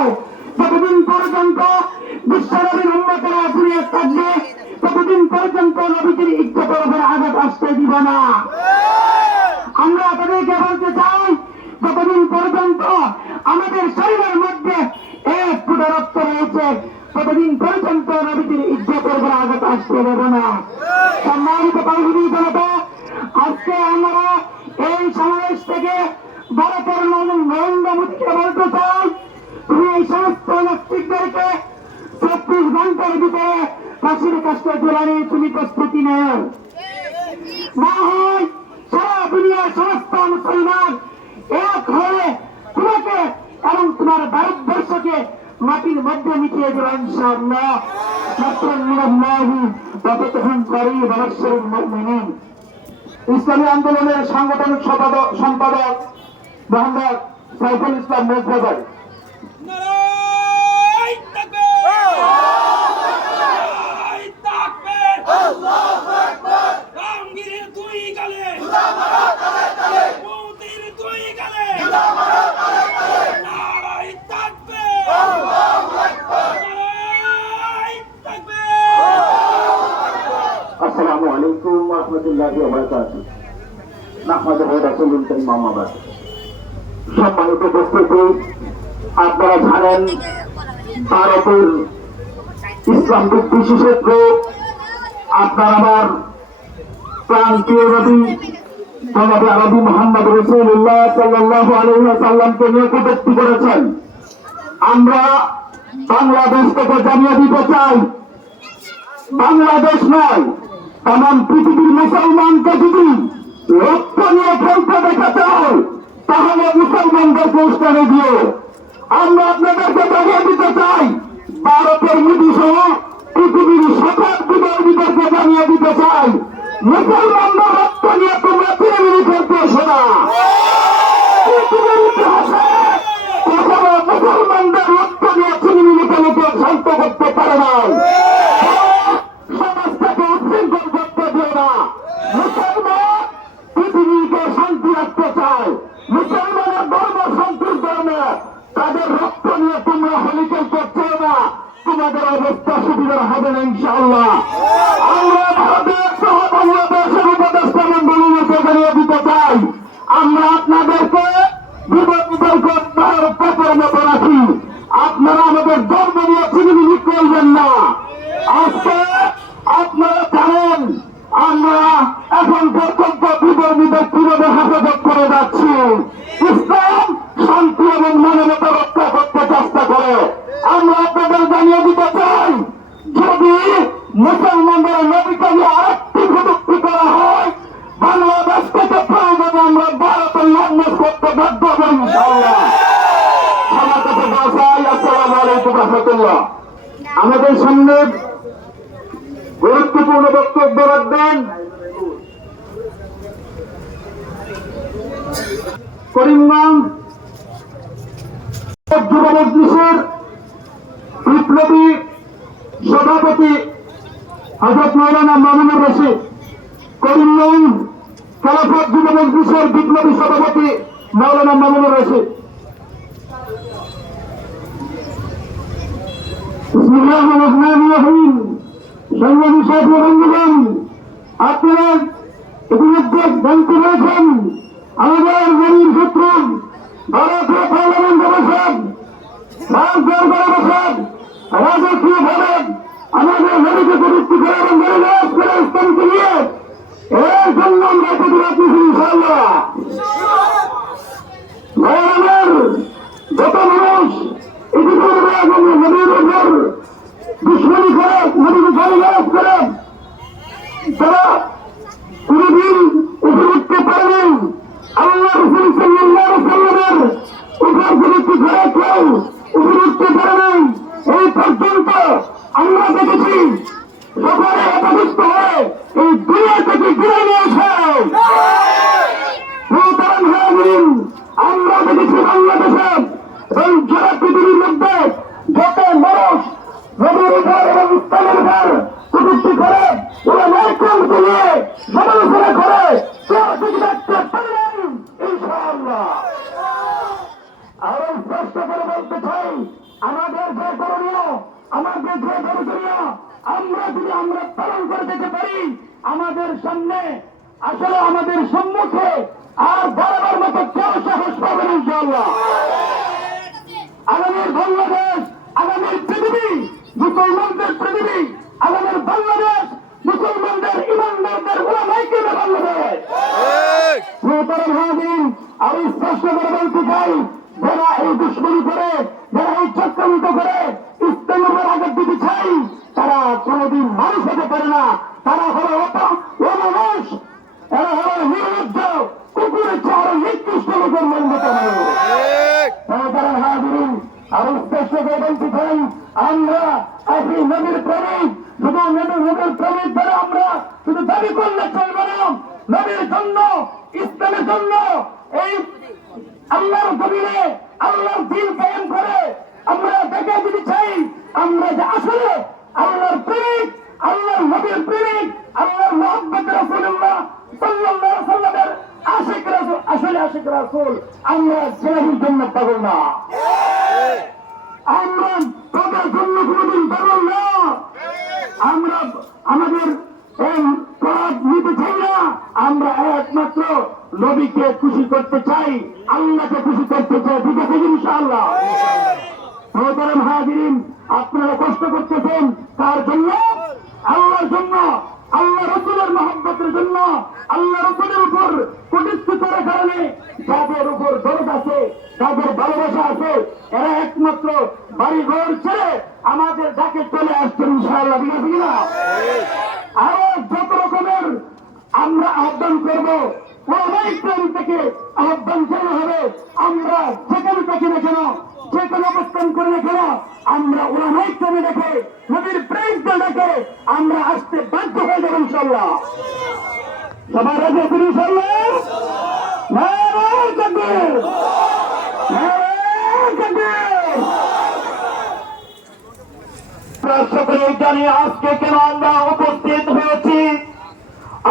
চাই, যতদিন পর্যন্ত বিশ্বনবীর উম্মতেরা দুনিয়া থাকবে ততদিন পর্যন্ত নবীজির ইজ্জতের উপর আঘাত আসতে দিব না। আমরা তাদেরকে বলতে চাই, যতদিন পর্যন্ত আমাদের শরীরের মধ্যে এক ফুটা রক্ত রয়েছে ততদিন পর্যন্ত নবীজির ইজ্জতের উপর আঘাত আসতে দেব না। সম্মানিত তাওহীদি জনতা, আজকে আমরা এই সমাবেশ থেকে ভারতের নরেন্দ্র মোদীকে বলতে চাই, তুমি এই সমস্ত নাস্তিকদেরকে 24 ঘন্টার ভিতরে ফাঁসির কাছে ঝোলানোর তুমি প্রস্তুতি নেও না হয় সারা দুনিয়ার সমস্ত মুসলমান এক হয়ে তোমাকে এবং তোমার ভারতবর্ষকে মাটির মধ্যে মিটিয়ে দেব ইনশাআল্লাহ। ইসলামী আন্দোলনের সাংগঠনিক সম্পাদক মোহাম্মদ সাইফুল ইসলাম মোজফর। আসসালামু আলাইকুম ওয়া রাহমাতুল্লাহি ওয়া বারাকাতুহু। নাহমাদুহু ওয়া রাসূলুহু কারীম আম্মা বা'দ। সম্মানিত উপস্থিতি, আপনারা জানেন ভারতের ইসলাম বিশেষজ্ঞ আপনার আমার প্রান্তীয় নবী জনাবে আরবি মুহাম্মদ রাসূলুল্লাহ সাল্লাল্লাহু আলাইহি ওয়াসাল্লামকে নিয়ে কটূক্তি করেছেন। আমরা বাংলাদেশ থেকে জানিয়ে দিতে চাই, বাংলাদেশ নয় তাম পৃথিবীর মুসলমানকে যদি রক্ত নিয়ে খেলতে দেখা চাও তাহলে মুসলমানদেরকে উস্কানি দিও। আমরা আপনাদেরকে জানিয়ে দিতে চাই, ভারতের মোদী সহ পৃথিবীর সকল বিরোধীদেরকে জানিয়ে দিতে চাই, মুসলমানদের রক্ত নিয়ে তোমরা পৃথিবী খেলতে এসো না। পৃথিবীর ইতিহাসে কখনো মুসলমানদের রক্ত নিয়ে পৃথিবী খেলতে শান্ত করতে পারে না। সমাজটাকে উচ্ছৃঙ্খল করতে দিও না। মুসলমান পৃথিবীকে শান্তি রাখতে চায়, মুসলমানের ধর্ম শান্তির ধর্মে, তাদের রক্ত নিয়ে তোমরা হলিকেল করছো না, তোমাদের অবস্থা সুবিধার হবে না ইনশাআল্লাহ। আমরা ভারতের সহ বাংলাদেশের উপদেষ্টা মন্ডলীকে জানিয়ে দিতে চাই, আমরা আপনাদেরকে বিপদের মতো রাখি, আপনারা আমাদের ধর্ম নিয়ে চিনিমিনি করবেন না। আজকে আপনারা জানেন আমরা এখন পর্যন্ত বিধর্মীদের কিভাবে হেফাজত করে যাচ্ছি। ইসলাম শান্তি এবং মানবতা রক্ষা করতে চেষ্টা করে। আমরা আপনাদের জানিয়ে দিতে চাই, যদি মুসলমানদের নবীকে নিয়ে আরেকটি কটূক্তি করা হয়, বাংলাদেশ থেকে প্রয়োজনে আমরা ভারতের লন্ডন করতে বাধ্য হব ইনশাআল্লাহ। আমার কাছে বাসাই। আসসালামু আলাইকুম ওয়া রাহমাতুল্লাহ। আমাদের সামনে গুরুত্বপূর্ণ বক্তব্য রাখবেন করিমগঞ্জ যুব মজলিসের বিপ্লবী সভাপতি হযরত মাওলানা মামুনুর রশিদ। করিমগঞ্জ খেলাফত যুব মজলিসের বিপ্লবী সভাপতি মাওলানা মামুনুর রশিদ। বিসমিল্লাহির রহমানির রহিম। সংগ্রামী সাথী বন্ধুগণ, আপনারা ইতিমধ্যে জানতে পেরেছেন আমাদের গরিব শত্রু ভারতীয় পার্লামেন্ট বসেন, ভারতের বসেন রাজকীয়ভাবে আমাদের নদীকে প্রযুক্তি করে এবং গরিব করে ইসলামকে নিয়ে এর জন্য আমরা প্রতিবাদ করছি ইনশাআল্লাহ। আমাদের যত মানুষ ইতিপূর্বে এবং নদীর উপর দুশ্মনী করে নদীকে গালিগালাজ করে তারা কোনদিন উপরে উঠতে পারেন, আল্লাহ রাসূল সাল্লাল্লাহু আলাইহি ওয়াসাল্লামের উপর প্রযুক্তি করে কেউ উপরে উঠতে পারেন। এই পর্যন্ত আমরা দেখেছি সকলে একত্রিত হয়ে এই দুনিয়া থেকে বিদায় নিয়েছে। আমরা দেখেছি বাংলাদেশে এবং সারা পৃথিবীর মধ্যে যত মানুষ নদীর উপর এবং ইসলামের উপর প্রযুক্তি করে ওরা নারকেলকে নিয়ে সমালোচনা করে দেখতে পারেন ইনশাআল্লাহ। আরো স্পষ্ট করে বলতে চাই, আমাদের যে করণীয়, আমাদের যে প্রয়োজনীয়, আমরা পালন করে যেতে পারি, আমাদের সামনে আসলে আমাদের সম্মুখে আর বরাবর মতো কেউ সাহস পাবেন ইনশাআল্লাহ। আগামীর বাংলাদেশ, আগামীর পৃথিবী মুসলমানদের পৃথিবী, আগামীর বাংলাদেশ মুসলমানদের ইমানদারদের ওলামাইকে বাংলাদেশ। মোহতারাম হাজিরিন, আমি স্পষ্ট করে বলতে চাই, যারা এই দুশ্মনী করে, যারা এই চক্রান্ত করে ইসলামের আঘাত দিতে চাই, তারা কোনদিন মানুষ হতে পারে না। তারা হলো অমানুষ, এরা হলো নির্লজ্জ, কুকুরের চেয়ে নিকৃষ্ট লোকের মন্দির। মোহতারাম হাজিরিন, আমি স্পষ্ট করে বলতে চাই, আমরা একই নবীর প্রেমিক। শুধু নবীর প্রেমিক ধরে আমরা শুধু দাবি করলে চলবে না। নবীর জন্য, ইসলামের জন্য, এই আল্লাহর জমিনে আল্লাহর দিন কায়েম করে আমরা দেখে দিতে চাই আমরা যে আসলে আল্লাহর প্রেমিক, আল্লাহর নবীর প্রেমিক, আল্লাহর মুহাম্মদ রাসূলুল্লাহ সাল্লাল্লাহু আলাইহি ওয়াসাল্লামের আশিক রাসূল, আসলে আশিক রাসূল। আমরা জাহিল জন্য পাগল না, আমরা তাদের জন্য কোনদিন পাগল না। আমরা আমাদের এই পথ নিতে চাই না। আমরা একমাত্র নবীকে খুশি করতে চাই, আল্লাহকে খুশি করতে চাই। ঠিক আছে ইনশাআল্লাহ? মোহতারাম হাজিরিন, আপনারা কষ্ট করতেছেন তার জন্য, আল্লাহর জন্য, আল্লাহ রসুলের মহব্বতের জন্য, আল্লাহ রসুলের উপর প্রতিষ্ঠিতের কারণে যাদের উপর দরদ আছে, তাদের ভালোবাসা আছে, এরা একমাত্র বাড়ি ঘর ছেড়ে আমাদের ডাকে চলে আসছেন ইনশাআল্লাহ। ঠিক আছে কিনা? আরো যত রকমের আমরা আহ্বান করবো, ওই প্রেম থেকে আহ্বান জানা হবে। আমরা যেখানে থাকি না কেন, যেখানে অবস্থান করে না কেন, আমরা ওলামাই প্রেমে দেখে, নবীর প্রেমকে দেখে আমরা আসতে বাধ্য হয়ে যাবো ইনশাআল্লাহ। সবার রাজি আছেন ইনশাআল্লাহ? নারায়ে তাকবীর, নারায়ে তাকবীর। সকলে জানি আজকে কেন আমরা উপস্থিত হয়েছি।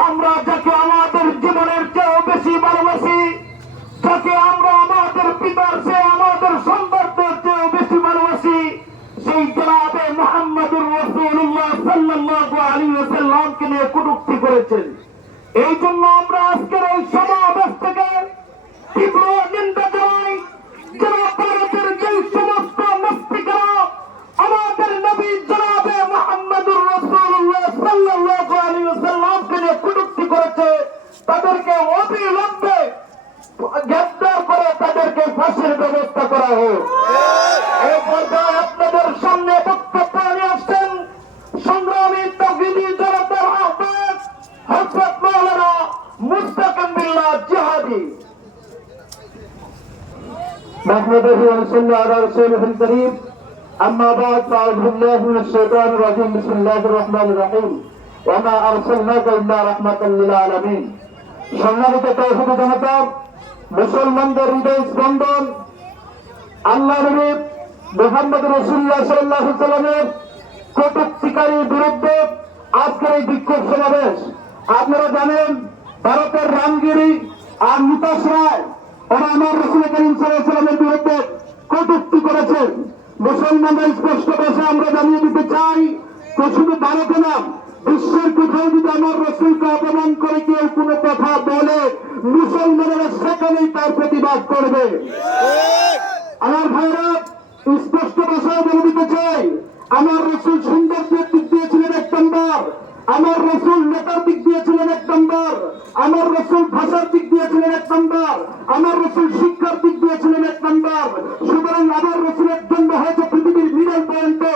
আমরা যাকে আমাদের জীবনের চেয়েও বেশি ভালোবাসি, যাকে আমরা আমাদের পিতার চেয়ে, আমাদের সন্তানদের চেয়েও বেশি ভালোবাসি, সেই জনাবে মুহাম্মদুর রাসূলুল্লাহ সাল্লাল্লাহু আলাইহি ওয়াসাল্লামকে নিয়ে কটূক্তি করেছেন। এই জন্য আমরা আজকের এই সমাবেশ থেকে তীব্র নিন্দা জানাই। যারা ভারতের যে সমস্ত নাস্তিকেরা আমাদের নবী জনাবে মুহাম্মদুর রাসূলুল্লাহ সাল্লাল্লাহু আলাইহি ওয়াসাল্লামকে নিয়ে কটূক্তি করেছে, তাদেরকে অবিলম্বে গ্রেফতার করে তাদেরকে ফাঁসির ব্যবস্থা করা হোক। এই পর্যায়ে আপনাদের সামনে বক্তব্য নিয়ে আসছেন সংগ্রামী তাওহীদি জনতার আহ্বায়ক হযরত মাওলানা মুস্তাকিম বিল্লাহ জিহাদি। نحمده ونصلي على رسوله الكريم أما بعد فأعوذ بالله من الشيطان الرجيم بسم الله الرحمن الرحيم وما أرسلناك إلا رحمة للعالمين। সম্মানিত তাওহীদি জনতা, মুসলমানদের হৃদয় স্পন্দন আল্লাহ নবী মুহাম্মদ রাসূলুল্লাহ সাল্লাল্লাহু আলাইহি ওয়াসাল্লামের কটূক্তিকারীর বিরুদ্ধে আজকের এই বিক্ষোভ সমাবেশ। আপনারা জানেন, ভারতের রামগিরি আর নিতাশ রায় ওরা আমার রাসূল করিম সাল্লাল্লাহু আলাইহি ওয়াসাল্লামের বিরুদ্ধে কটূক্তি করেছেন। মুসলমানরা স্পষ্ট ভাষায় আমরা জানিয়ে দিতে চাই, তো শুধু ভারতে না, বিশ্বের কোথাও যদি আমার রাসূলকে অপমান করে কেউ কোনো কথা বলে, মুসলমানেরা সেখানেই তার প্রতিবাদ করবে। আমার ভাইরা, স্পষ্ট ভাষায় বলে দিতে চাই, আমার রাসূল সৌন্দর্যের দিক দিয়ে ছিলেন এক নম্বর, আমার রাসূল নেতার দিক দিয়ে ছিলেন এক নম্বর, আমার রাসূল ভাষার দিক দিয়ে ছিলেন এক নম্বর, আমার রাসূল শিক্ষার দিক দিয়ে ছিলেন এক নম্বর। সুতরাং আমার রাসূলের জন্য হয়তো পৃথিবীর মিডল পয়েন্টে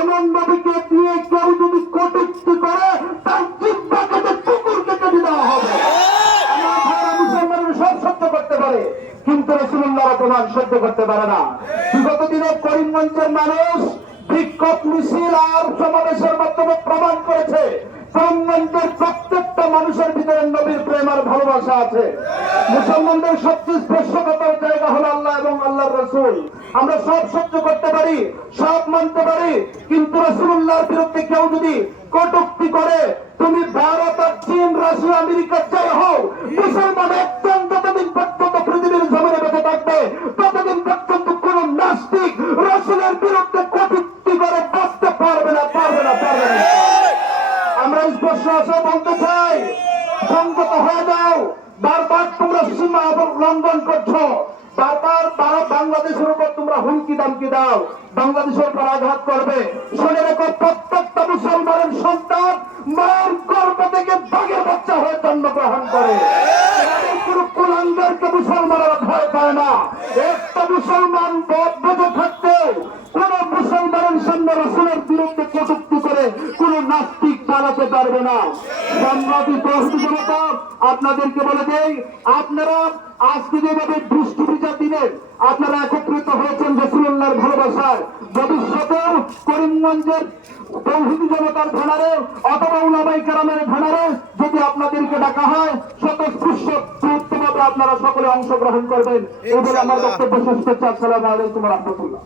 এমন নবীকে দিয়ে কেউ যদি কটূক্তি করে, তার জিহ্বা কেটে কুকুরকে কেটে দেওয়া হবে। আমার ভাইরা, মুসলমানরা সব সহ্য করতে পারে, কিন্তু রাসূলুল্লাহ অপমান সহ্য করতে পারে না। বিগত দিনে করিমগঞ্জের মানুষ বিক্ষোভ মিছিল আর সমাবেশের মাধ্যমে প্রমাণ করেছে, করিমগঞ্জের প্রত্যেকটা মানুষের ভিতরে নবীর প্রেম আর ভালোবাসা আছে। মুসলমানদের সবচেয়ে স্পর্শকাতর জায়গা হলো আল্লাহ এবং আল্লাহর রাসূল। আমরা সব সহ্য করতে পারি, সব মানতে পারি, কিন্তু রাসূলুল্লাহর বিরুদ্ধে কেউ যদি কটূক্তি করে, তুমি ভারত আর চীন, রাশিয়া, আমেরিকা যাই হও, মুসলমান একজন যতদিন পর্যন্ত পৃথিবীর জমিনে বেঁচে থাকবে, ততদিন পর্যন্ত কোন নাস্তিক রাসূলের বিরুদ্ধে কটূক্তি করে বাঁচতে পারবে না। আমরা স্পষ্ট ভাষায় বলতে চাই, সংযত হয়ে যাও। বারবার তোমরা সীমা লঙ্ঘন করছো, বারবার বাংলাদেশের উপর তোমরা হুমকি দামকি দাও, বাংলাদেশের উপর আঘাত করবে। শুনে রেখো, প্রত্যেকটা মুসলমানের সন্তান মায়ের গর্ভ থেকে বাঘের বাচ্চা হয়ে জন্মগ্রহণ করে। কোন কুলাঙ্গারকে মুসলমানেরা ভয় পায় না। একটা মুসলমান বেঁচে থাকতে কোন মুসলমানের সামনে রাসূলের বিরুদ্ধে কটূক্তি করে কোন নাস্তিক চালাতে পারবে না। সম্মানিত তৌহিদি জনতা, আপনাদেরকে বলে দেই, আপনারা আজকে যেভাবে বৃষ্টি বিচার দিনে আপনারা একত্রিত হয়েছেন রাসূলুল্লাহর ভালোবাসায়, ভবিষ্যতেও করিমগঞ্জের তৌহিদি জনতার ব্যানারে অথবা উলামায়ে কেরামের ব্যানারে যদি আপনাদেরকে ডাকা হয়, স্বতঃস্ফূর্তভাবে আপনারা সকলে অংশগ্রহণ করবেন। এই বলে আমার বক্তব্য শেষ করছি। আসসালামু আলাইকুম ওয়া রাহমাতুল্লাহ।